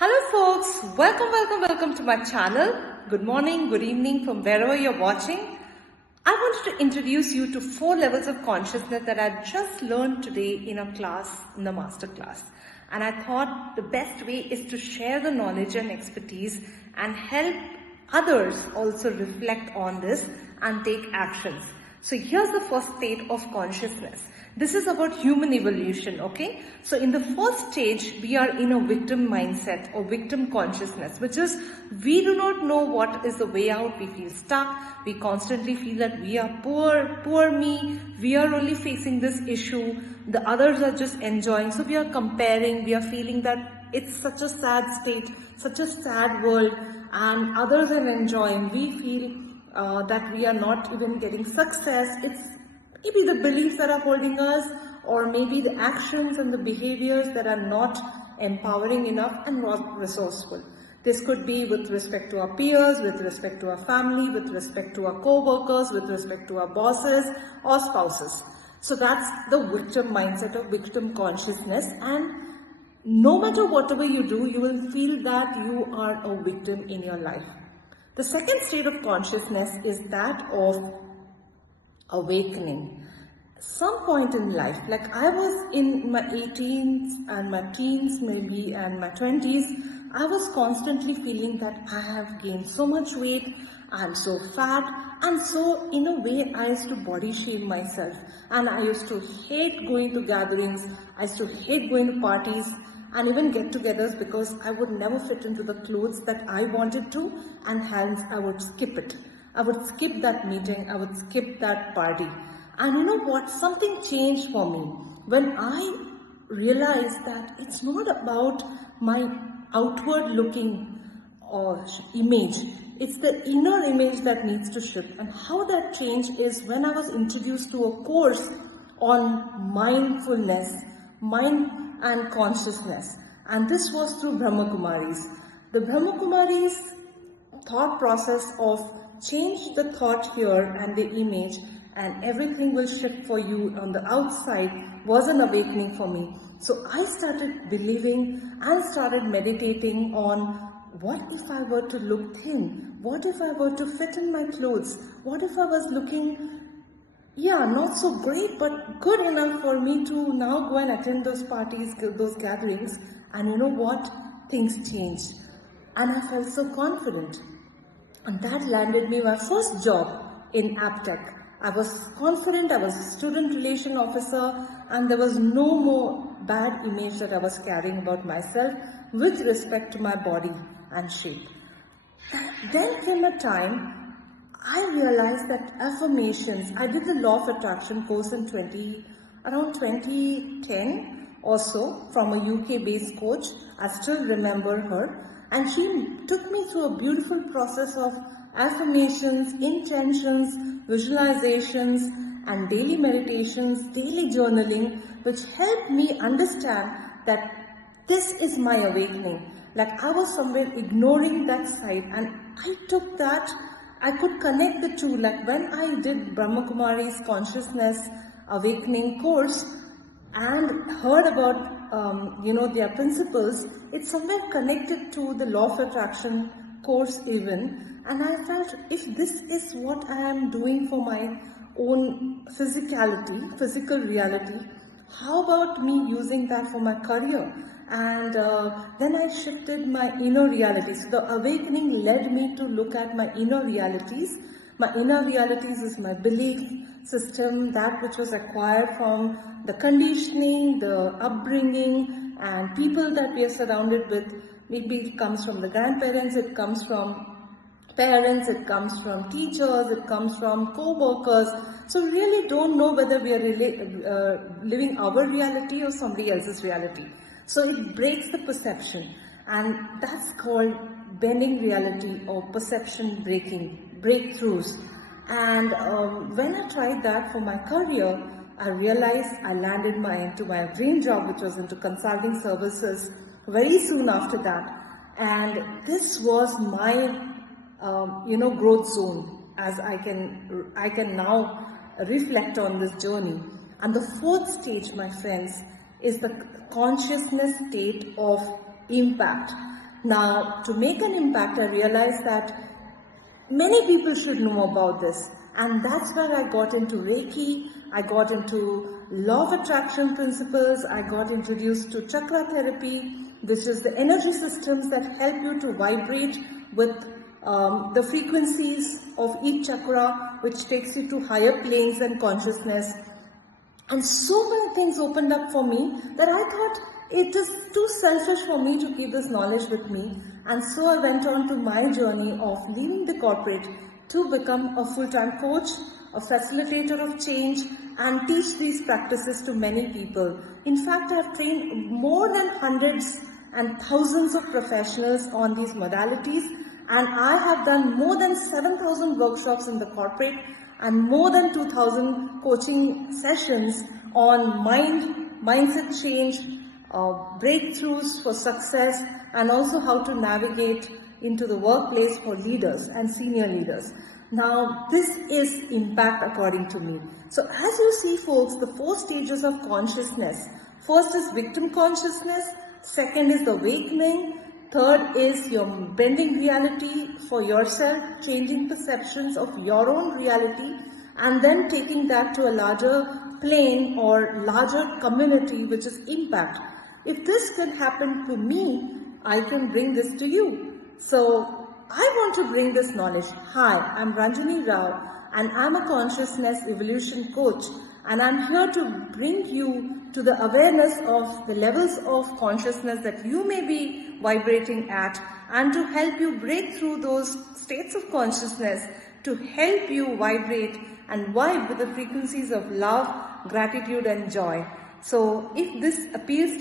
Hello folks, welcome to my channel. Good morning, good evening from wherever you're watching. I wanted to introduce you to 4 levels of consciousness that I just learned today in a class, in a master class. And I thought the best way is to share the knowledge and expertise and help others also reflect on this and take actions. So here's the first state of consciousness. This is about human evolution, okay? So in the first stage, we are in a victim mindset or victim consciousness, which is we do not know what is the way out. We feel stuck. We constantly feel that we are poor me. We are only facing this issue. The others are just enjoying. So we are comparing. We are feeling that it's such a sad state, such a sad world, and others are enjoying. We feel that we are not even getting success. It's maybe the beliefs that are holding us, or maybe the actions and the behaviors that are not empowering enough and not resourceful. This could be with respect to our peers, with respect to our family, with respect to our co-workers, with respect to our bosses or spouses. So that's the victim mindset or victim consciousness, and no matter whatever you do, you will feel that you are a victim in your life. The second state of consciousness is that of awakening. Some point in life, like I was in my 18s and my teens maybe and my 20s, I was constantly feeling that I have gained so much weight, I'm so fat, and so in a way I used to body shame myself, and I used to hate going to gatherings, I used to hate going to parties and even get-togethers because I would never fit into the clothes that I wanted to, and hence I would skip it. I would skip that meeting, I would skip that party. And you know what? Something changed for me when I realized that it's not about my outward looking or image. It's the inner image that needs to shift. And how that changed is when I was introduced to a course on mindfulness, mind and consciousness. And this was through Brahma Kumaris. The Brahma Kumaris thought process of change the thought here and the image and everything will shift for you on the outside was an awakening for me. So I started believing and started meditating on what if I were to look thin? What if I were to fit in my clothes? What if I was looking, not so great, but good enough for me to now go and attend those parties, those gatherings, and you know what? Things changed. And I felt so confident. And that landed me my first job in AppTech. I was confident, I was a student relation officer, and there was no more bad image that I was carrying about myself with respect to my body and shape. Then came a time I realized that affirmations, I did the Law of Attraction course in around 2010 or so from a UK-based coach. I still remember her. And she took me through a beautiful process of affirmations, intentions, visualizations, and daily meditations, daily journaling, which helped me understand that this is my awakening. Like I was somewhere ignoring that side, and I took that, I could connect the two. Like when I did Brahma Kumari's Consciousness Awakening course and heard about their principles, it's somewhere connected to the Law of Attraction course even, and I felt if this is what I am doing for my own physical reality, how about me using that for my career? And then I shifted my inner reality. So the awakening led me to look at my inner realities. My inner realities is my belief system, that which was acquired from the conditioning, the upbringing, and people that we are surrounded with. Maybe it comes from the grandparents, it comes from parents, it comes from teachers, it comes from co-workers. So we really don't know whether we are living our reality or somebody else's reality. So it breaks the perception, and that's called bending reality or perception breakthroughs. And when I tried that for my career, I realized I landed into my dream job, which was into consulting services, very soon after that. And this was my, growth zone, as I can now reflect on this journey. And the fourth stage, my friends, is the consciousness state of impact. Now, to make an impact, I realized that many people should know about this. And that's where I got into Reiki, I got into law of attraction principles, I got introduced to chakra therapy. This is the energy systems that help you to vibrate with the frequencies of each chakra, which takes you to higher planes and consciousness. And so many things opened up for me that I thought it is too selfish for me to keep this knowledge with me. And so I went on to my journey of leaving the corporate to become a full-time coach, a facilitator of change, and teach these practices to many people. In fact, I've trained more than hundreds and thousands of professionals on these modalities, and I have done more than 7,000 workshops in the corporate and more than 2,000 coaching sessions on mindset change, breakthroughs for success, and also how to navigate into the workplace for leaders and senior leaders. Now, this is impact according to me. So as you see, folks, the 4 stages of consciousness. First is victim consciousness, second is the awakening, third is your bending reality for yourself, changing perceptions of your own reality, and then taking that to a larger plane or larger community, which is impact. If this can happen to me, I can bring this to you. So I want to bring this knowledge. Hi, I'm Ranjani Rao, and I'm a consciousness evolution coach, and I'm here to bring you to the awareness of the levels of consciousness that you may be vibrating at, and to help you break through those states of consciousness, to help you vibrate and vibe with the frequencies of love, gratitude, and joy. So if this appeals